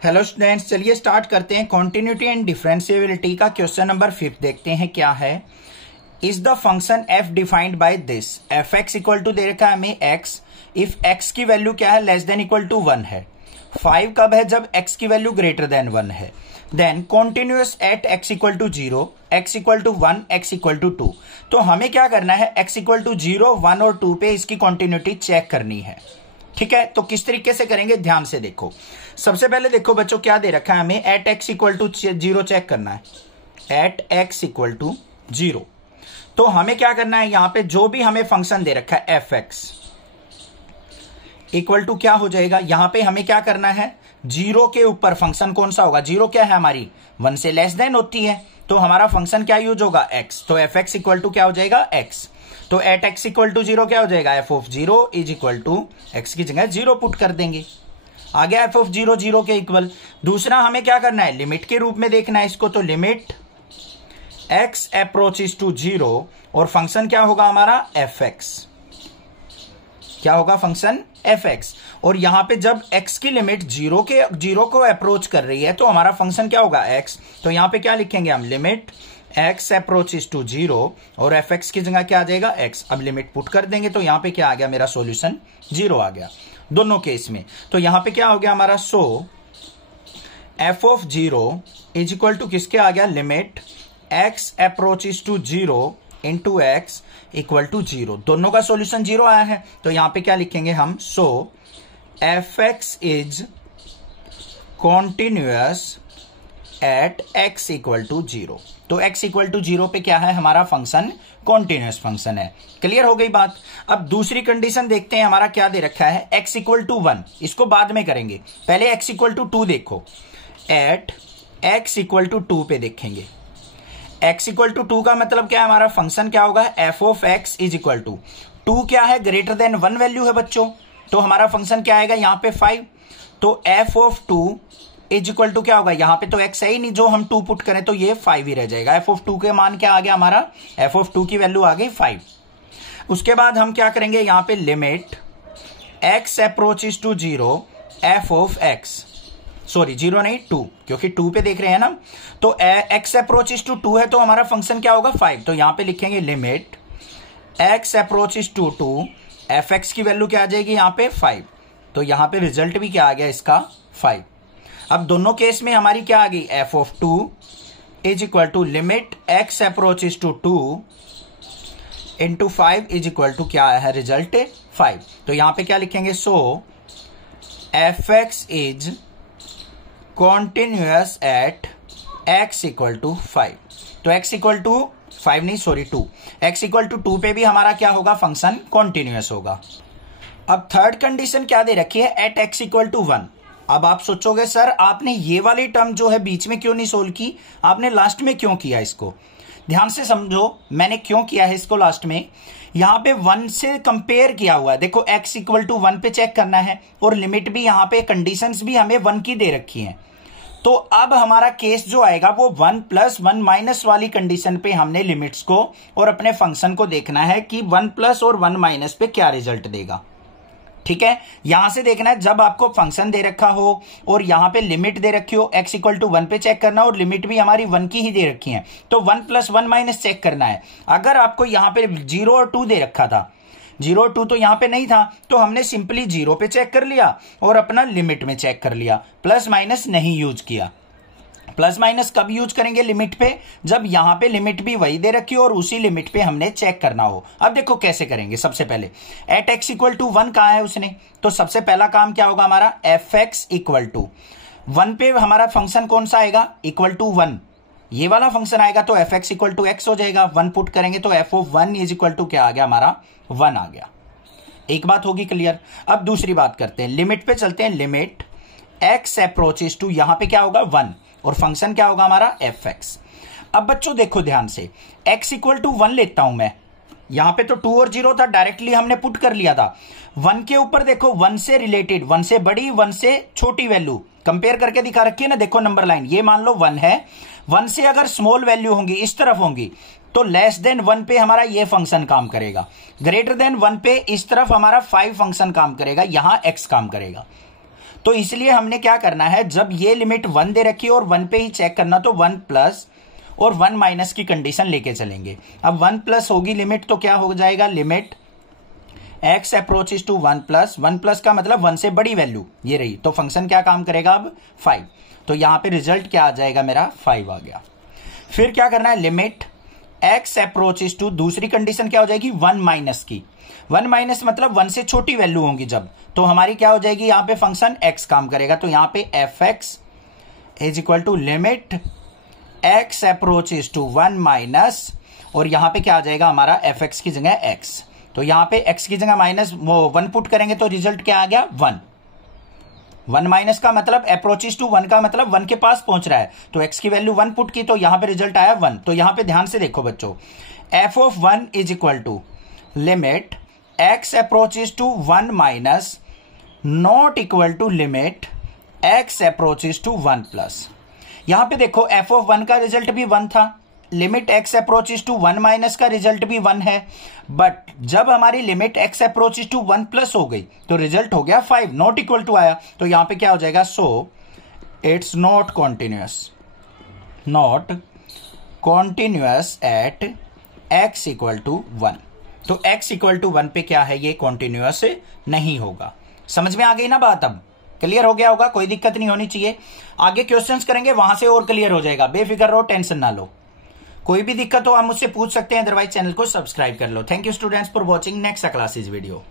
Hello students, चलिए start करते हैं। कॉन्टिन्यूटी एंड डिफरेंशिएबिलिटी का क्वेश्चन नंबर 5 देखते हैं क्या है। Is the function f defined by this. F x equal to दे रखा है हमें x, इफ x की वैल्यू क्या है, लेस देन इक्वल टू 1 है। 5 कब है, जब x की वैल्यू ग्रेटर देन 1 है। Then continuous at x equal to 0, x equal to 1, x equal to 2। तो हमें क्या करना है, x इक्वल टू 0, 1 और 2 पे इसकी कॉन्टिन्यूटी चेक करनी है। ठीक है, तो किस तरीके से करेंगे, ध्यान से देखो। सबसे पहले देखो बच्चों, क्या दे रखा है हमें, at x equal to 0 check करना है। एट एक्स इक्वल टू 0, तो हमें क्या करना है, यहां पे जो भी हमें फंक्शन दे रखा है एफ एक्स इक्वल टू क्या हो जाएगा, यहां पे हमें क्या करना है, 0 के ऊपर फंक्शन कौन सा होगा, 0 क्या है हमारी 1 से लेस देन होती है, तो हमारा फंक्शन क्या यूज होगा, x। तो एफ एक्स इक्वल टू क्या हो जाएगा, x। तो एट एक्स इक्वल टू 0 क्या हो जाएगा, f of 0 is equal to x की जगह 0 पुट कर देंगे, आ गया एफ ऑफ 0 0 के इक्वल। दूसरा हमें क्या करना है, लिमिट के रूप में देखना है इसको, तो लिमिट x अप्रोचेस टू 0 और फंक्शन क्या होगा हमारा एफ एक्स। क्या होगा फंक्शन एफ एक्स, और यहां पे जब x की लिमिट 0 को अप्रोच कर रही है तो हमारा फंक्शन क्या होगा x। तो यहां पे क्या लिखेंगे हम, लिमिट x अप्रोचेस टू 0 और एफ एक्स की जगह क्या आ जाएगा x। अब लिमिट पुट कर देंगे तो यहां पे क्या आ गया, मेरा सॉल्यूशन 0 आ गया दोनों केस में। तो यहां पे क्या हो गया हमारा, so F of 0 is equal to किसके आ गया, limit x approaches to 0 into X equal to 0। दोनों का सॉल्यूशन 0 आया है, तो यहां पे क्या लिखेंगे हम, so F X is continuous at x equal to 0। तो x इक्वल टू 0 पे क्या है, हमारा फंक्शन कॉन्टिन्यूअस फंक्शन है। क्लियर हो गई बात। अब दूसरी कंडीशन देखते हैं, हमारा क्या दे रखा है, x इक्वल टू 1, इसको बाद में करेंगे, पहले x इक्वल टू 2 देखो। एट x इक्वल टू 2 पे देखेंगे, x इक्वल टू 2 का मतलब क्या है, हमारा फंक्शन क्या होगा, f of x is equal to 2 क्या है, ग्रेटर देन 1 वैल्यू है बच्चों, तो हमारा फंक्शन क्या आएगा यहां पे 5। तो f of 2 is equal to क्या होगा, यहां पे तो x है ही नहीं, जो हम 2 पुट करें तो ये 5 ही रह जाएगा। एफ ऑफ 2 के मान क्या आ गया हमारा, एफ ऑफ 2 की वैल्यू आ गई 5। उसके बाद हम क्या करेंगे, यहां पे limit x approaches to 0 f of x, sorry 0 नहीं 2, क्योंकि 2 पे देख रहे हैं ना, तो x अप्रोचेस टू 2 है तो हमारा फंक्शन क्या होगा 5। तो यहां पे लिखेंगे limit x approaches to 2, f x की वैल्यू क्या आ जाएगी यहां पे 5। तो यहां पे रिजल्ट भी क्या आ गया इसका 5। अब दोनों केस में हमारी क्या आ गई, F of 2 is equal to limit x approaches to 2 into 5 is equal to क्या है, रिजल्ट 5। तो यहां पे क्या लिखेंगे, so F X is continuous at x equal to 5। तो x इक्वल टू 5 नहीं, सॉरी 2, x इक्वल टू 2 पे भी हमारा क्या होगा, फंक्शन कॉन्टिन्यूअस होगा। अब थर्ड कंडीशन क्या दे रखी है, एट x इक्वल टू 1। अब आप सोचोगे सर आपने ये वाली टर्म जो है बीच में क्यों नहीं सोल्व की, आपने लास्ट में क्यों किया, इसको ध्यान से समझो मैंने क्यों किया है इसको लास्ट में। यहां पे 1 से कंपेयर किया हुआ है, देखो x इक्वल टू 1 पे चेक करना है, और लिमिट भी यहां पे कंडीशंस भी हमें 1 की दे रखी हैं। तो अब हमारा केस जो आएगा वो 1 प्लस 1 माइनस वाली कंडीशन पे हमने लिमिट्स को और अपने फंक्शन को देखना है कि 1 प्लस और 1 माइनस पे क्या रिजल्ट देगा। ठीक है, यहां से देखना है, जब आपको फंक्शन दे रखा हो और यहां पे लिमिट दे रखी हो, x इक्वल टू 1 पे चेक करना, और लिमिट भी हमारी 1 की ही दे रखी है, तो 1 प्लस 1 माइनस चेक करना है। अगर आपको यहां पे 0 और 2 दे रखा था, 0 और 2 तो यहां पे नहीं था, तो हमने सिंपली 0 पे चेक कर लिया और अपना लिमिट में चेक कर लिया, प्लस माइनस नहीं यूज किया। प्लस माइनस कब यूज करेंगे, लिमिट पे, जब यहां पे लिमिट भी वही दे रखी हो और उसी लिमिट पे हमने चेक करना हो। अब देखो कैसे करेंगे, सबसे पहले एट x इक्वल टू 1 कहा है उसने, तो सबसे पहला काम क्या होगा हमारा, एफ एक्स इक्वल टू 1 पे हमारा फंक्शन कौन सा आएगा, इक्वल टू 1, ये वाला फंक्शन आएगा, तो f x equal to x हो जाएगा। 1 पुट करेंगे तो f of 1 is equal to क्या आ गया हमारा, 1 आ गया। एक बात होगी क्लियर। अब दूसरी बात करते हैं, लिमिट पे चलते हैं, लिमिट x अप्रोचेस टू, यहां पे क्या होगा 1, और फंक्शन क्या होगा हमारा एफ एक्स। अब बच्चों देखो ध्यान से, x इक्वल टू 1 लेता हूं मैं, यहां पे तो 2 और 0 था, डायरेक्टली हमने पुट कर लिया था। 1 के ऊपर देखो 1 से रिलेटेड, 1 से बड़ी 1 से छोटी वैल्यू कंपेयर करके दिखा रखी है ना, देखो नंबर लाइन, ये मान लो 1 है, 1 से अगर स्मॉल वैल्यू होंगी इस तरफ होंगी तो लेस देन 1 पे हमारा ये फंक्शन काम करेगा, ग्रेटर देन 1 पे इस तरफ हमारा 5 फंक्शन काम करेगा, यहां x काम करेगा। तो इसलिए हमने क्या करना है, जब ये लिमिट 1 दे रखी है और 1 पे ही चेक करना, तो 1 प्लस और 1 माइनस की कंडीशन लेके चलेंगे। अब 1 प्लस होगी लिमिट, तो क्या हो जाएगा, limit x approaches to 1 plus का मतलब 1 से बड़ी वैल्यू ये रही, तो फंक्शन क्या काम करेगा अब 5। तो यहां पे रिजल्ट क्या आ जाएगा मेरा 5 आ गया। फिर क्या करना है, लिमिट x अप्रोचेस टू, दूसरी कंडीशन क्या हो जाएगी 1 माइनस की। 1 माइनस मतलब 1 से छोटी वैल्यू होंगी जब, तो हमारी क्या हो जाएगी, यहां पे फंक्शन x काम करेगा। तो यहां पे fx is equal to limit x approaches to 1 minus, और यहां पे क्या आ जाएगा हमारा fx की जगह x। तो यहां पे x की जगह माइनस वो 1 पुट करेंगे तो रिजल्ट क्या आ गया 1। 1 माइनस का मतलब अप्रोचेस टू 1 का मतलब 1 के पास पहुंच रहा है, तो x की वैल्यू 1 पुट की, तो यहां पे रिजल्ट आया 1। तो यहां पे ध्यान से देखो बच्चों, f of 1 is equal to limit x approaches to 1 minus not equal to limit x approaches to 1 plus. यहां पे देखो f ऑफ 1 का रिजल्ट भी 1 था, limit x approaches to 1 minus का रिजल्ट भी 1 है, बट जब हमारी limit x approaches to 1 plus हो गई तो रिजल्ट हो गया 5, नॉट इक्वल टू आया। तो यहां पे क्या हो जाएगा, so it's not continuous at x equal to 1। तो x इक्वल टू 1 पे क्या है, ये कॉन्टिन्यूअस नहीं होगा। समझ में आ गई ना बात, अब क्लियर हो गया होगा, कोई दिक्कत नहीं होनी चाहिए। आगे क्वेश्चंस करेंगे वहां से और क्लियर हो जाएगा, बेफिक्र रहो, टेंशन ना लो। कोई भी दिक्कत हो आप मुझसे पूछ सकते हैं, अदरवाइज चैनल को सब्सक्राइब कर लो। Thank you students for watching next classes video.